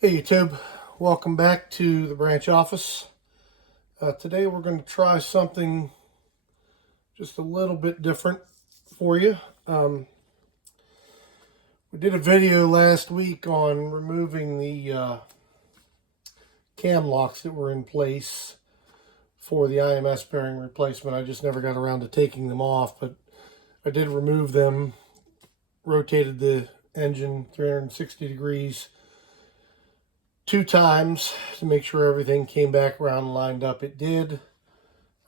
Hey YouTube, welcome back to the branch office. Today we're going to try something just a little bit different for you. We did a video last week on removing the cam locks that were in place for the IMS bearing replacement. I just never got around to taking them off, but I did remove them, rotated the engine 360 degrees 2 times to make sure everything came back around and lined up. It did.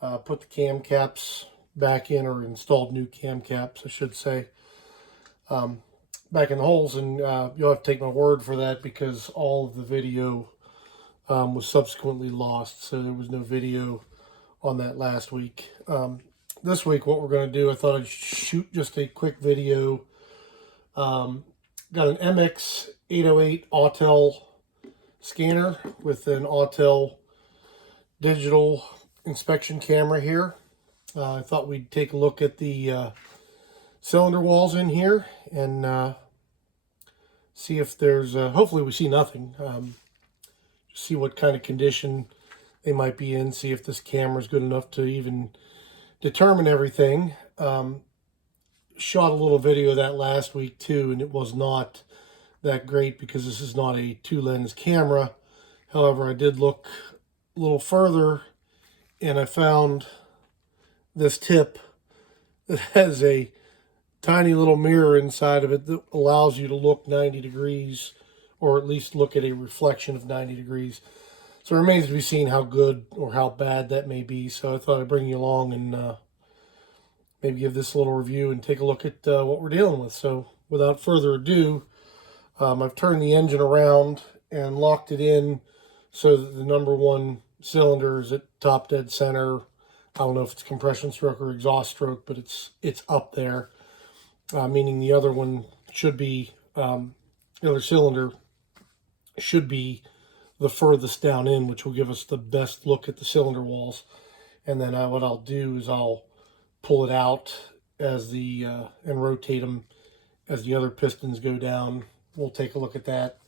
Put the cam caps back in, or installed new cam caps, I should say, back in the holes, and you'll have to take my word for that because all of the video was subsequently lost, so there was no video on that last week. This week what we're going to do, I thought I'd shoot just a quick video. Got an MX808 Auto scanner with an Autel digital inspection camera here. I thought we'd take a look at the cylinder walls in here and see if there's, hopefully we see nothing. See what kind of condition they might be in, see if this camera is good enough to even determine everything. Shot a little video of that last week too, and it was not that great because this is not a 2-lens camera. However, I did look a little further and I found this tip that has a tiny little mirror inside of it that allows you to look 90 degrees, or at least look at a reflection of 90 degrees. So it remains to be seen how good or how bad that may be. So I thought I'd bring you along and maybe give this a little review and take a look at what we're dealing with. So without further ado, I've turned the engine around and locked it in so that the number one cylinder is at top dead center. I don't know if it's compression stroke or exhaust stroke, but it's up there, meaning the other one should be, the other cylinder should be the furthest down in, which will give us the best look at the cylinder walls. And then what I'll do is I'll pull it out as the and rotate them as the other pistons go down. We'll take a look at that.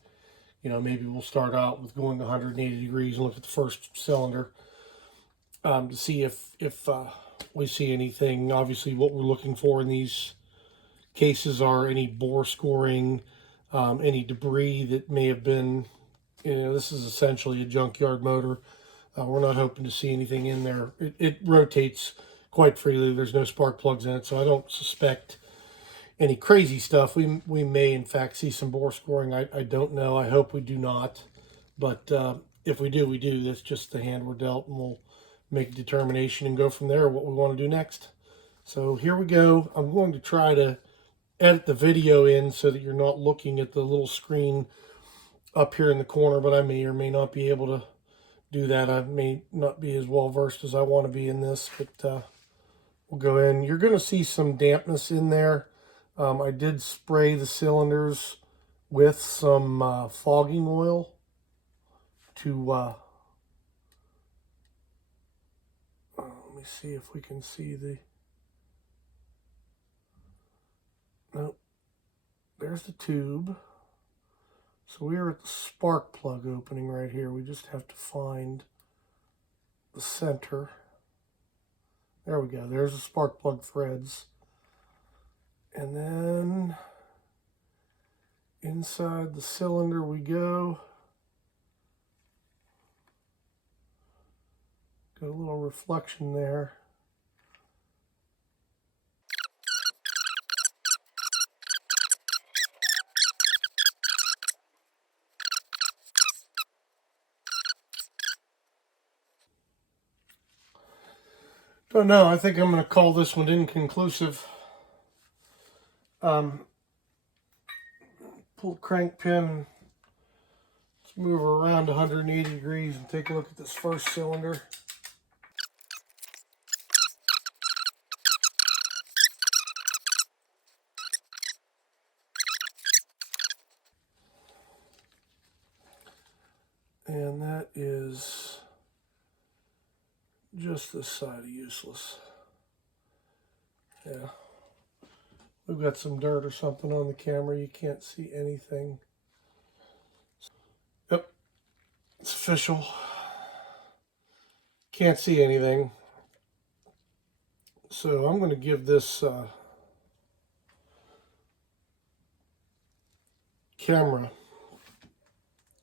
You know, maybe we'll start out with going 180 degrees and look at the first cylinder to see if we see anything. Obviously, what we're looking for in these cases are any bore scoring, any debris that may have been, you know, this is essentially a junkyard motor. We're not hoping to see anything in there. It rotates quite freely. There's no spark plugs in it, so I don't suspect any crazy stuff. We may in fact see some bore scoring. I don't know. I hope we do not. But if we do, we do. That's just the hand we're dealt, and we'll make a determination and go from there what we want to do next. So here we go. I'm going to try to edit the video in so that you're not looking at the little screen up here in the corner, but I may or may not be able to do that. I may not be as well versed as I want to be in this, but we'll go in. You're going to see some dampness in there. I did spray the cylinders with some fogging oil to, let me see if we can see the, nope, there's the tube. So we are at the spark plug opening right here. We just have to find the center. There we go. There's the spark plug threads. And then inside the cylinder we go. Got a little reflection there. Don't know. I think I'm going to call this one inconclusive. Pull crank pin. Let's move her around 180 degrees and take a look at this first cylinder. And that is just this side of useless. Yeah. We've got some dirt or something on the camera. You can't see anything. Yep, official. Can't see anything. So I'm going to give this camera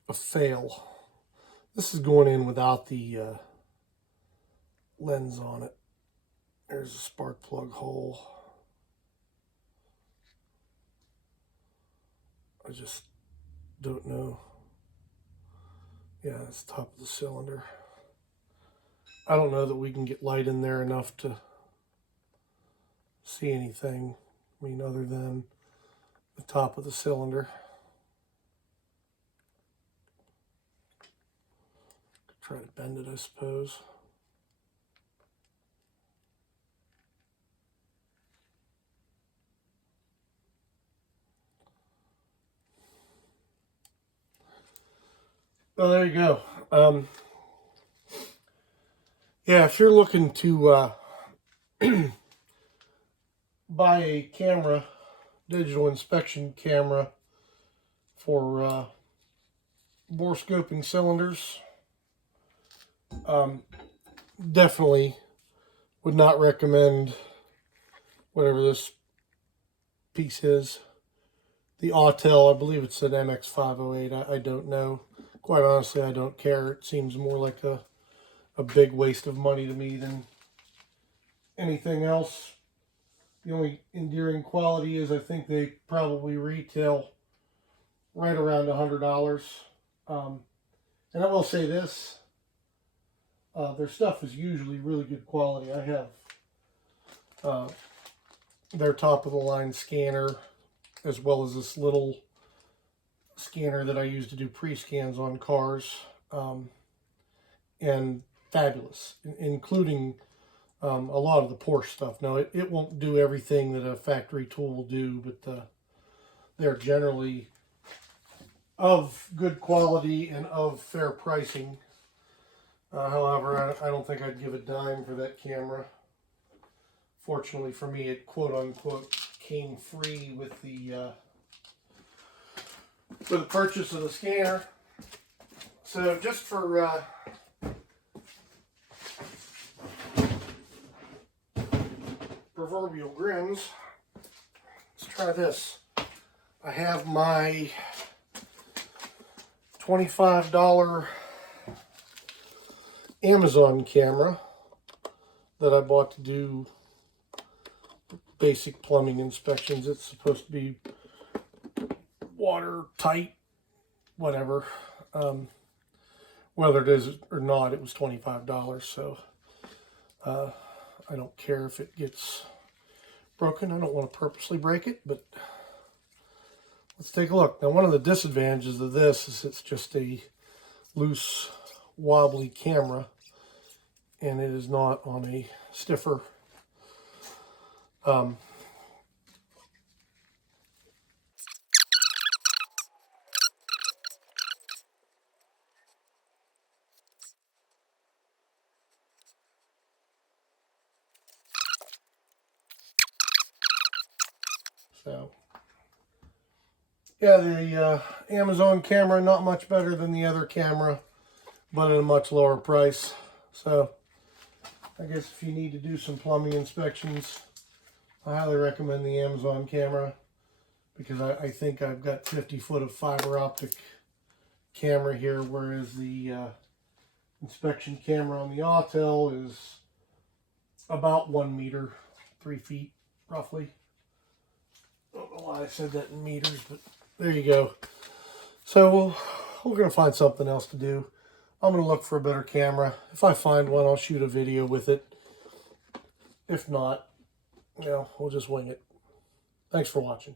a fail. This is going in without the lens on it. There's a spark plug hole. I just don't know. Yeah, it's the top of the cylinder. I don't know that we can get light in there enough to see anything, I mean, other than the top of the cylinder. Try to bend it, I suppose. Well, there you go. Yeah, if you're looking to buy a camera, digital inspection camera for bore scoping cylinders, definitely would not recommend whatever this piece is. The Auto, I believe it's an MX105. I don't know. Quite honestly, I don't care. It seems more like a big waste of money to me than anything else. The only endearing quality is I think they probably retail right around $100. And I will say this, their stuff is usually really good quality. I have their top of the line scanner, as well as this little scanner that I use to do pre-scans on cars, and fabulous, including a lot of the Porsche stuff. Now, it won't do everything that a factory tool will do, but they're generally of good quality and of fair pricing. However, I don't think I'd give a dime for that camera. Fortunately for me, it quote-unquote came free with the purchase of the scanner. So just for proverbial grins, let's try this. I have my $25 Amazon camera that I bought to do basic plumbing inspections. It's supposed to be watertight, whatever. Whether it is or not, it was $25, so I don't care if it gets broken. I don't want to purposely break it, but let's take a look. Now, one of the disadvantages of this is it's just a loose, wobbly camera, and it is not on a stiffer so yeah, the Amazon camera, not much better than the other camera, but at a much lower price. So I guess if you need to do some plumbing inspections, I highly recommend the Amazon camera, because I think I've got 50 foot of fiber optic camera here, whereas the inspection camera on the Autel is about 1 meter, 3 feet roughly. I don't know why I said that in meters, but there you go. So we're going to find something else to do. I'm going to look for a better camera. If I find one, I'll shoot a video with it. If not, you know, we'll just wing it. Thanks for watching.